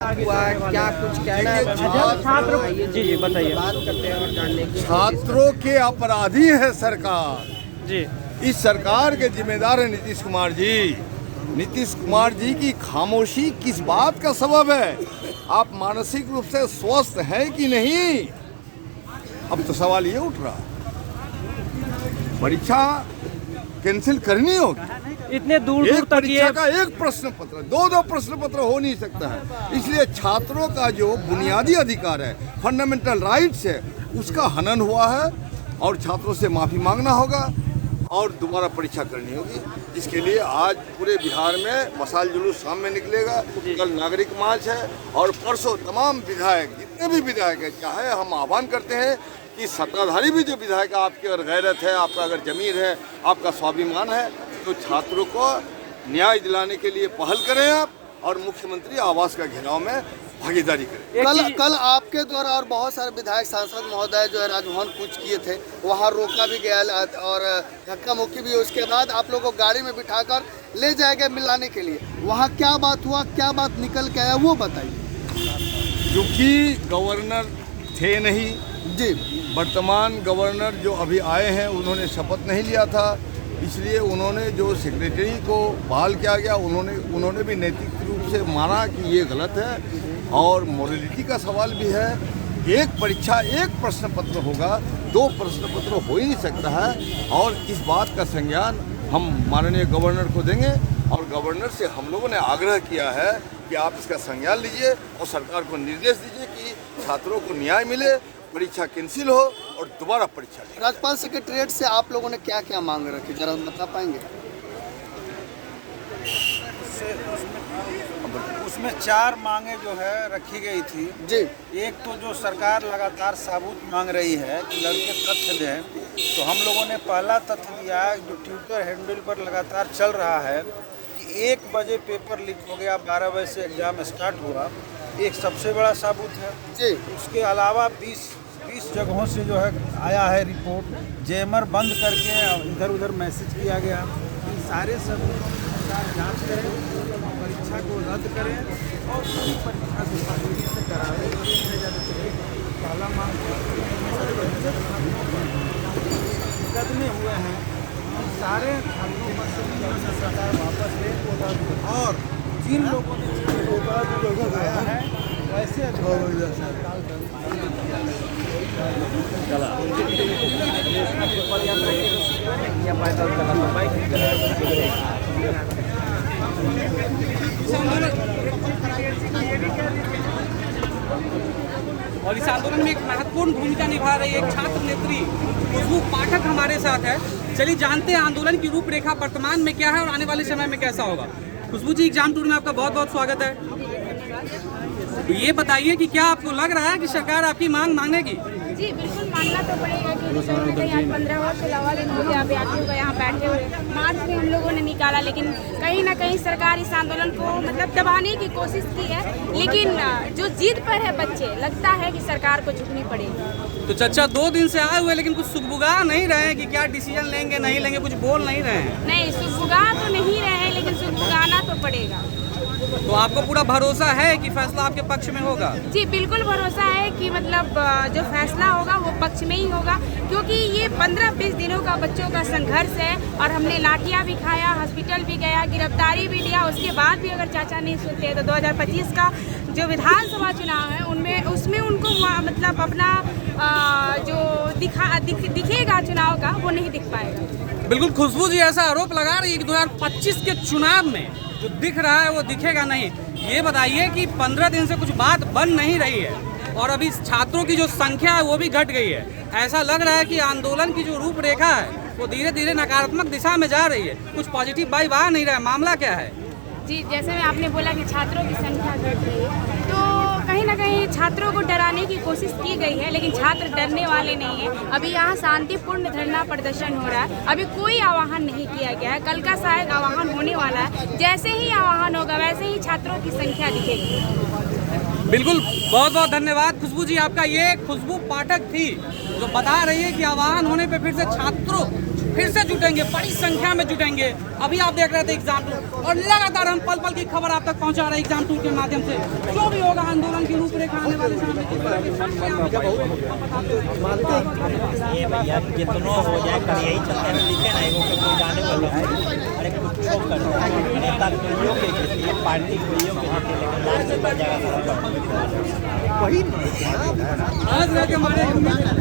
हुआ क्या कुछ कहना है छात्र जी बताइए। बात करते हैं और जानने की छात्रों के अपराधी है सरकार। जी इस सरकार के जिम्मेदार है नीतीश कुमार जी। नीतीश कुमार जी की खामोशी किस बात का सबब है? आप मानसिक रूप से स्वस्थ हैं कि नहीं? अब तो सवाल ये उठ रहा, परीक्षा कैंसिल करनी होगी। इतने दूर एक दूर तक परीक्षा ये का एक प्रश्न पत्र, दो प्रश्न पत्र हो नहीं सकता है। इसलिए छात्रों का जो बुनियादी अधिकार है, फंडामेंटल राइट्स है, उसका हनन हुआ है और छात्रों से माफी मांगना होगा और दोबारा परीक्षा करनी होगी। जिसके लिए आज पूरे बिहार में मशाल जुलूस शाम में निकलेगा, कल नागरिक मार्च है और परसों तमाम विधायक, जितने भी विधायक है, चाहे हम आह्वान करते हैं कि सत्ताधारी भी जो विधायक, आपकी अगर गैरत है, आपका अगर जमीर है, आपका स्वाभिमान है, तो छात्रों को न्याय दिलाने के लिए पहल करें आप और मुख्यमंत्री आवास का घेराव में भागीदारी करें। कल आपके द्वारा और बहुत सारे विधायक सांसद महोदय जो है राजभवन कूच किए थे, वहाँ रोका भी गया और धक्का मुक्की भी। उसके बाद आप लोगों को गाड़ी में बिठाकर ले जाया गया मिलाने के लिए। वहाँ क्या बात हुआ, क्या बात निकल के आया, वो बताइए। क्योंकि गवर्नर थे नहीं जी, वर्तमान गवर्नर जो अभी आए हैं उन्होंने शपथ नहीं लिया था, इसलिए उन्होंने जो सेक्रेटरी को बहाल किया गया, उन्होंने भी नैतिक रूप से माना कि ये गलत है और मोरलिटी का सवाल भी है। एक परीक्षा एक प्रश्न पत्र होगा, दो प्रश्न पत्र हो ही नहीं सकता है। और इस बात का संज्ञान हम माननीय गवर्नर को देंगे और गवर्नर से हम लोगों ने आग्रह किया है कि आप इसका संज्ञान लीजिए और सरकार को निर्देश दीजिए कि छात्रों को न्याय मिले, परीक्षा कैंसिल हो और दोबारा परीक्षा लें। राज्यपाल सेक्रेटरीट से आप लोगों ने क्या क्या मांग रखी, जरा बता पाएंगे? उसमें 4 मांगे जो है रखी गई थी जी। एक तो जो सरकार लगातार सबूत मांग रही है कि लड़के तथ्य दें, तो हम लोगों ने पहला तथ्य दिया है जो ट्विटर हैंडल पर लगातार चल रहा है कि 1 बजे पेपर लीक हो गया, 12 बजे से एग्ज़ाम स्टार्ट हुआ। एक सबसे बड़ा सबूत है जी। उसके अलावा 20 जगहों से जो है आया है रिपोर्ट, जैमर बंद करके इधर उधर मैसेज किया गया। इन सारे सबूतों की सरकार जांच करे, परीक्षा को रद्द करें और पूरी परीक्षा से करावे। पहला मांग मुकदमे हुए हैं, उन सारे छात्रों पर से सरकार वापस ले और जिन लोगों ने लगाया है वैसे और इस आंदोलन में एक महत्वपूर्ण भूमिका निभा रही है एक छात्र नेत्री खुशबू पाठक हमारे साथ है। चलिए जानते हैं आंदोलन की रूपरेखा वर्तमान में क्या है और आने वाले समय में कैसा होगा। खुशबू जी, एग्जाम टूर में आपका बहुत बहुत स्वागत है। तो ये बताइए कि क्या आपको लग रहा है कि सरकार आपकी मांग मानेगी? जी बिल्कुल मानना तो पड़ेगा क्योंकि कहीं ना कहीं आज 15 वर्ष से दिन हो गया अभ्यर्थियों का यहाँ बैठे हुए। मार्च में हम लोगों ने निकाला, लेकिन कहीं ना कहीं सरकार इस आंदोलन को मतलब दबाने की कोशिश की है। लेकिन जो जिद पर है बच्चे, लगता है कि सरकार को झुकनी पड़ेगी। तो चाचा 2 दिन से आए हुए लेकिन कुछ सुगबुगा नहीं रहे हैं कि क्या डिसीजन लेंगे नहीं लेंगे, कुछ बोल नहीं रहे हैं? नहीं, सुगबुगा तो नहीं रहे हैं, लेकिन सुगबुगाना तो पड़ेगा। तो आपको पूरा भरोसा है कि फैसला आपके पक्ष में होगा? जी बिल्कुल भरोसा है कि मतलब जो फैसला होगा वो पक्ष में ही होगा, क्योंकि ये 15-20 दिनों का बच्चों का संघर्ष है और हमने लाठियाँ भी खाया, हॉस्पिटल भी गया, गिरफ्तारी भी लिया। उसके बाद भी अगर चाचा नहीं सुनते तो 2025 का जो विधानसभा चुनाव है उसमें उनको मतलब अपना जो दिखेगा चुनाव का, वो नहीं दिख पाएगा। बिल्कुल खुशबू जी ऐसा आरोप लगा रही है कि 2025 के चुनाव में जो दिख रहा है वो दिखेगा नहीं। ये बताइए कि 15 दिन से कुछ बात बन नहीं रही है और अभी छात्रों की जो संख्या है वो भी घट गई है। ऐसा लग रहा है कि आंदोलन की जो रूपरेखा है वो धीरे धीरे नकारात्मक दिशा में जा रही है, कुछ पॉजिटिव वाइब आ नहीं रहा है। मामला क्या है? जी जैसे में आपने बोला कि छात्रों की संख्या घट रही है, तो कहीं ना कहीं छात्रों को डराने की कोशिश की गई है, लेकिन छात्र डरने वाले नहीं हैं। अभी यहाँ शांतिपूर्ण धरना प्रदर्शन हो रहा है, अभी कोई आह्वान नहीं किया गया है। कल का शायद आह्वान होने वाला है, जैसे ही आह्वान होगा वैसे ही छात्रों की संख्या दिखेगी। बिल्कुल, बहुत बहुत धन्यवाद खुशबू जी आपका। ये खुशबू पाठक थी जो बता रही है कि आह्वान होने पे फिर से छात्रों फिर से जुटेंगे, बड़ी संख्या में जुटेंगे। अभी आप देख रहे थे एग्जाम टूर, और लगातार हम पल पल की खबर आप तक पहुंचा रहे हैं एग्जाम टूर के माध्यम से। जो भी होगा आंदोलन की रूपरेखा आने वाले समय में ये भैया जितना हो जाए कल यही चलते हैं, दिखे ना एगो के कोई जाने वाला अरे कुछ कर नेता कोइयों के जीतिए, पार्टी कोइयों के जीतिए, लेकिन लास्ट में बच जाएगा वही आज रह के हमारे डांस